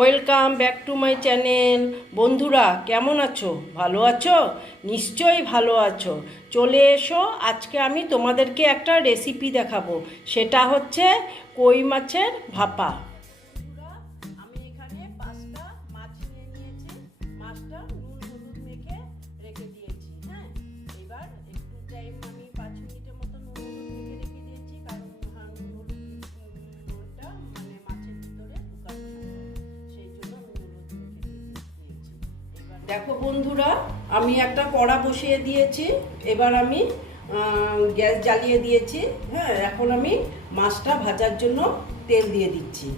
Welcome back to my channel বন্ধুরা, কেমন আছো? ভালো আছো? নিশ্চয়ই ভালো আছো। চলে এসো, আজকে আমি তোমাদেরকে একটা রেসিপি দেখাবো। সেটা হচ্ছে কই মাছের ভাপা। দেখো বন্ধুরা, আমি একটা কড়া বসিয়ে দিয়েছি, এবার আমি গ্যাস জ্বালিয়ে দিয়েছি হ্যাঁ এখন আমি মাছটা ভাজার জন্য তেল দিয়ে দিচ্ছি।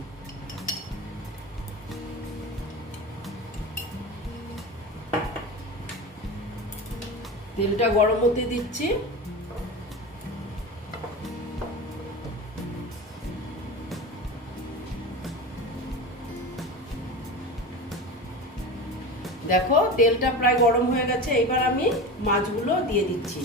তেলটা গরম হতে দিচ্ছি। দেখো, তেলটা প্রায় গরম হয়ে গেছে, এবার আমি মাছগুলো দিয়ে দিচ্ছি।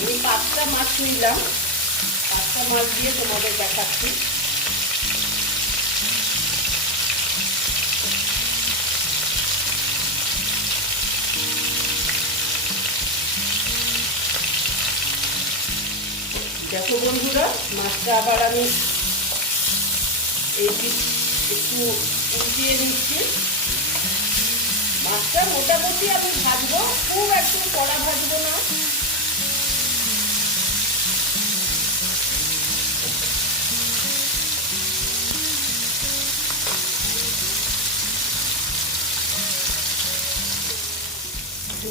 আমি পাঁচটা মাছ নিলাম। পাঁচটা মাছ দিয়ে তোমাদের দেখাচ্ছি। দেখো বন্ধুরা, মাছটা আবার আমি এই একটু উল্টিয়ে নিচ্ছি মাছটা মোটামুটি আমি ভাজবো, খুব একটু কড়া ভাজবো না।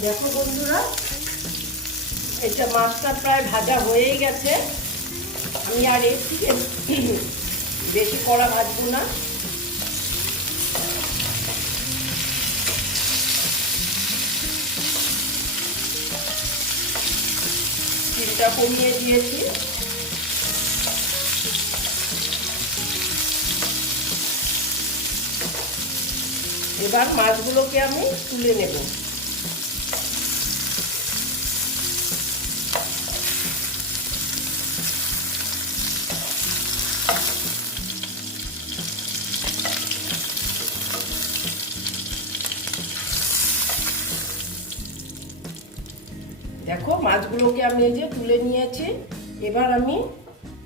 দেখো বন্ধুরা এটা মাছটা প্রায় ভাজা হয়েই গেছে। আমি আর এর থেকে বেশি কড়া ভাজবো না। চিলটা কমিয়ে দিয়েছি। এবার মাছগুলোকে আমি তুলে নেব। দেখো মাছগুলোকে আমি এই যে তুলে নিয়েছি। এবার আমি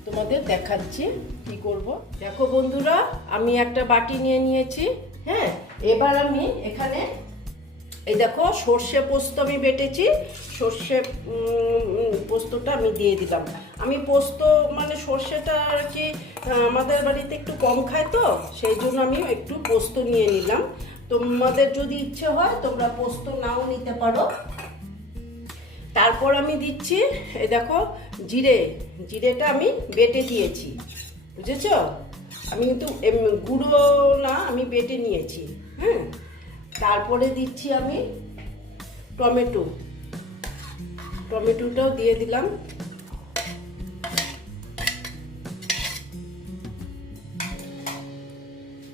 তোমাদের দেখাচ্ছি কি করব। দেখো বন্ধুরা, আমি একটা বাটি নিয়ে নিয়েছি হ্যাঁ? এবার আমি এখানে, এই দেখো সর্ষে পোস্ত আমি বেটেছি, সর্ষে পোস্তটা আমি দিয়ে দিলাম। আমি পোস্ত মানে সর্ষেটা আর কি আমাদের বাড়িতে একটু কম খায় তো, সেই জন্য আমি একটু পোস্ত নিয়ে নিলাম। তোমাদের যদি ইচ্ছে হয়, তোমরা পোস্ত নাও নিতে পারো। তারপর আমি দিচ্ছি, এই দেখো, জিরে। জিরেটা আমি বেটে দিয়েছি। বুঝেছ? আমি কিন্তু গুঁড়ো না, আমি বেটে নিয়েছি। হ্যাঁ তারপরে দিচ্ছি আমি টমেটো। টমেটোটাও দিয়ে দিলাম।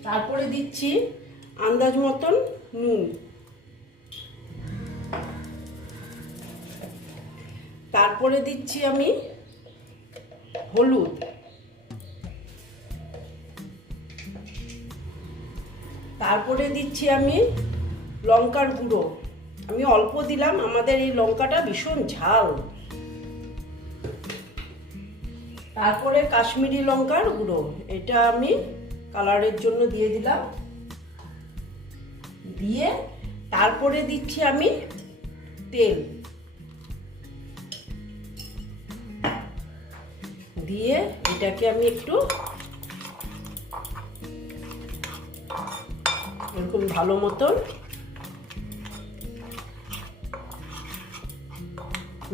তারপরে দিচ্ছি আন্দাজ মতন নুন। তারপরে দিচ্ছি আমি হলুদ। তারপরে দিচ্ছি আমি লঙ্কার গুঁড়ো। আমি অল্প দিলাম, আমাদের এই লঙ্কাটা ভীষণ ঝাল। তারপরে কাশ্মীরি লঙ্কার গুঁড়ো, এটা আমি কালারের জন্য দিয়ে দিলাম। দিয়ে তারপরে দিচ্ছি আমি তেল। দিয়ে এটাকে আমি একটু এরকম ভালো মতন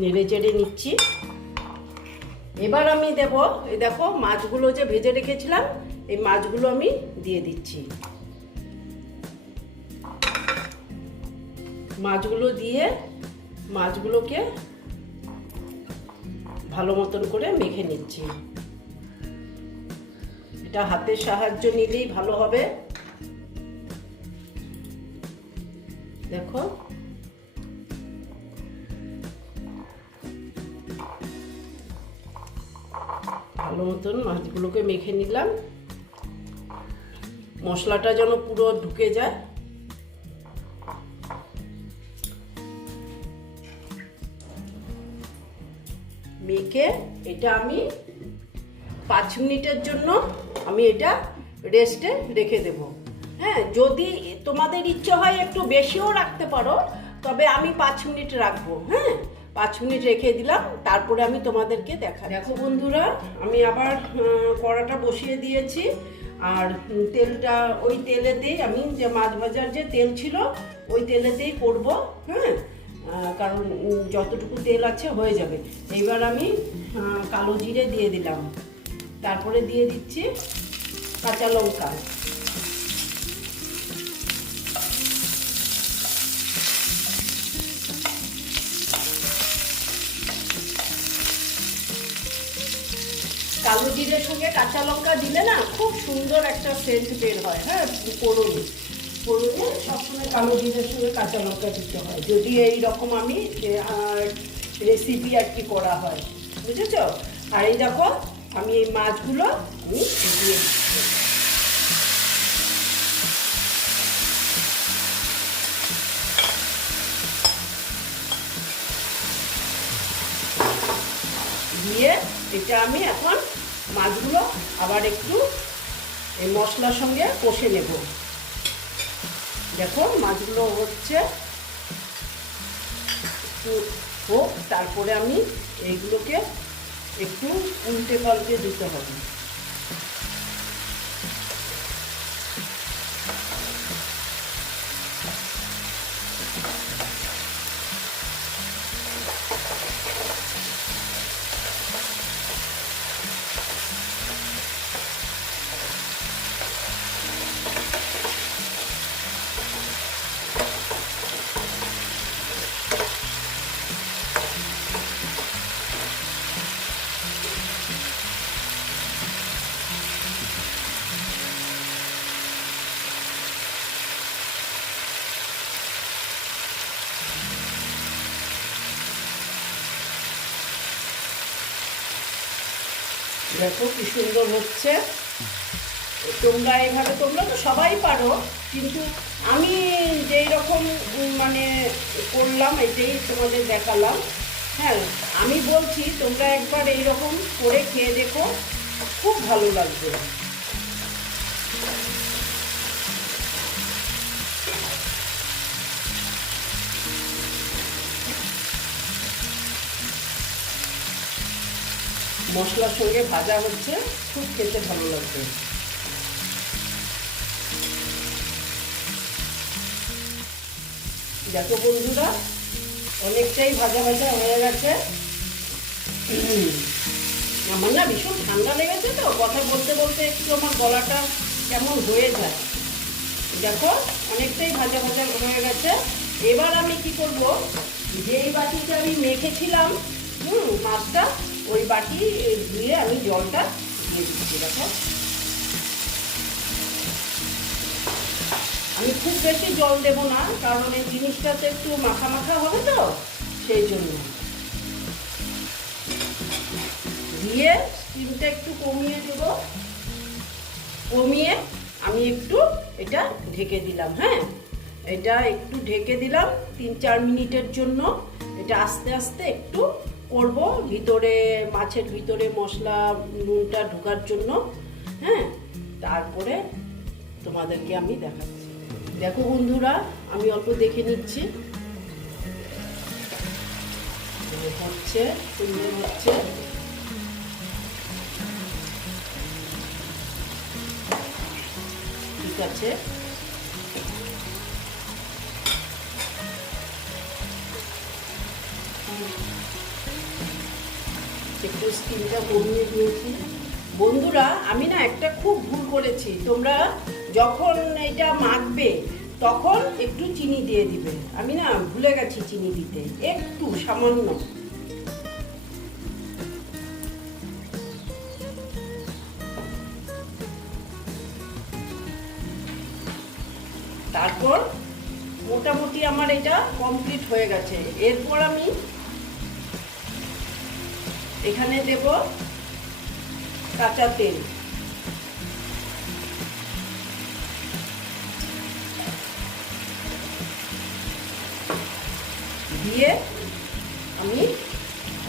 নেড়ে চেড়ে নিচ্ছি। এবার আমি দেব এই দেখো মাছগুলো যে ভেজে রেখেছিলাম, এই মাছগুলো আমি দিয়ে দিচ্ছি। মাছগুলো দিয়ে মাছগুলোকে ভালো মতন করে মেখে নিচ্ছি। এটা হাতের সাহায্য নিলেই ভালো হবে। দেখো। ভালো মতন মাছগুলোকে মেখে নিলাম। মশলাটা যেন পুরো ঢুকে যায়। মেখে এটা আমি পাঁচ মিনিটের জন্য আমি এটা রেস্টে রেখে দেব। হ্যাঁ যদি তোমাদের ইচ্ছে হয় একটু বেশিও রাখতে পারো, তবে আমি পাঁচ মিনিট রাখব হ্যাঁ? পাঁচ মিনিট রেখে দিলাম, তারপরে আমি তোমাদেরকে দেখা দেখো বন্ধুরা, আমি আবার কড়াটা বসিয়ে দিয়েছি, আর তেলটা ওই তেলেতেই আমি যে মাছ ভাজার যে তেল ছিল, ওই তেলেতেই করব হ্যাঁ? কারণ যতটুকু তেল আছে হয়ে যাবে। এইবার আমি কালো জিরে দিয়ে দিলাম। তারপরে দিয়ে দিচ্ছি কাঁচা লঙ্কা। কালো জিরের সঙ্গে কাঁচা লঙ্কা দিলে না খুব সুন্দর একটা সেন্ট বের হয় হ্যাঁ করুন করুনে সবসময় কালো জিরের সঙ্গে কাঁচা লঙ্কা দিতে হয়। যদি এই রকম আমি রেসিপি আর কি করা হয়, বুঝেছ? আর এই দেখো, আমি এই মাছগুলো আমি দিয়ে দিয়ে এটা আমি এখন মাছগুলো আবার একটু এই মশলার সঙ্গে কষে নেব। দেখো মাছগুলো হচ্ছে একটু হোক তারপরে আমি এইগুলোকে একটু উল্টে পাল্টে দিতে হবে। দেখো কি সুন্দর হচ্ছে। তোমরা এভাবে তোমরা তো সবাই পারো, কিন্তু আমি যেই রকম মানে করলাম এটাই তোমাদের দেখালাম হ্যাঁ আমি বলছি তোমরা একবার এই রকম করে খেয়ে দেখো, খুব ভালো লাগবে। মশলার সঙ্গে ভাজা হচ্ছে, খুব খেতে ভালো লাগবে। দেখো বন্ধুরা, অনেকটাই ভাজা ভাজা হয়ে গেছে। আমার না ভীষণ ঠান্ডা লেগেছে তো, কথা বলতে বলতে একটু আমার গলাটা কেমন হয়ে যায়। দেখো, অনেকটাই ভাজা ভাজা হয়ে গেছে। এবার আমি কি করব, যেই বাটিতে আমি মেখেছিলাম, হুম, মাছটা ওই বাটি ধুয়ে আমি জলটা দিয়ে দিচ্ছি, দেখো। আমি খুব বেশি জল দেবো না, কারণ এই জিনিসটাতে একটু মাখা মাখা হবে তো, সেই জন্য। দিয়ে স্টিমটা একটু কমিয়ে দেব। কমিয়ে আমি একটু এটা ঢেকে দিলাম হ্যাঁ? এটা একটু ঢেকে দিলাম তিন চার মিনিটের জন্য। এটা আস্তে আস্তে একটু করব। ভিতরে, মাছের ভিতরে মশলা, নুনটা ঢোকার জন্য হ্যাঁ? তারপরে তোমাদেরকে আমি দেখাচ্ছি। দেখো বন্ধুরা, আমি অল্প দেখে নিচ্ছি। হচ্ছে, সুন্দর হচ্ছে। ঠিক আছে? একটু স্কিনটা কমিয়ে দিয়েছি। বন্ধুরা, আমি না একটা খুব ভুল করেছি। তোমরা যখন এটা মাখবে, তখন একটু চিনি দিয়ে দিবে। আমি না ভুলে গেছি চিনি দিতে। একটু সামান্য। তারপর মোটামুটি আমার এটা কমপ্লিট হয়ে গেছে। এরপর আমি এখানে দেব কাঁচা তেল। দিয়ে আমি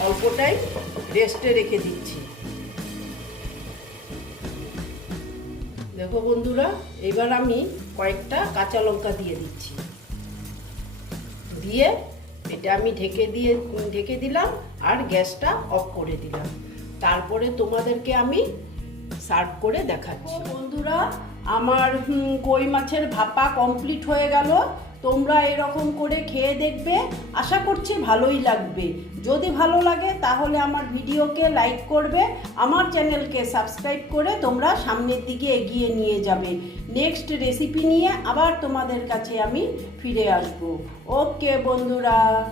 অল্পটাই রেস্টে রেখে দিচ্ছি। দেখো বন্ধুরা, এবার আমি কয়েকটা কাঁচা লঙ্কা দিয়ে দিচ্ছি। দিয়ে এটা আমি ঢেকে দিয়ে, ঢেকে দিলাম। আর গ্যাসটা অফ করে দিলাম। তারপরে তোমাদেরকে আমি সার্ভ করে দেখাচ্ছি। বন্ধুরা, আমার কই মাছের ভাপা কমপ্লিট হয়ে গেল। তোমরা এরকম করে খেয়ে দেখবে। আশা করছি ভালোই লাগবে। যদি ভালো লাগে, তাহলে আমার ভিডিওকে লাইক করবে। আমার চ্যানেলকে সাবস্ক্রাইব করে তোমরা সামনের দিকে এগিয়ে নিয়ে যাবে। নেক্সট রেসিপি নিয়ে আবার তোমাদের কাছে আমি ফিরে আসব। ওকে, বন্ধুরা।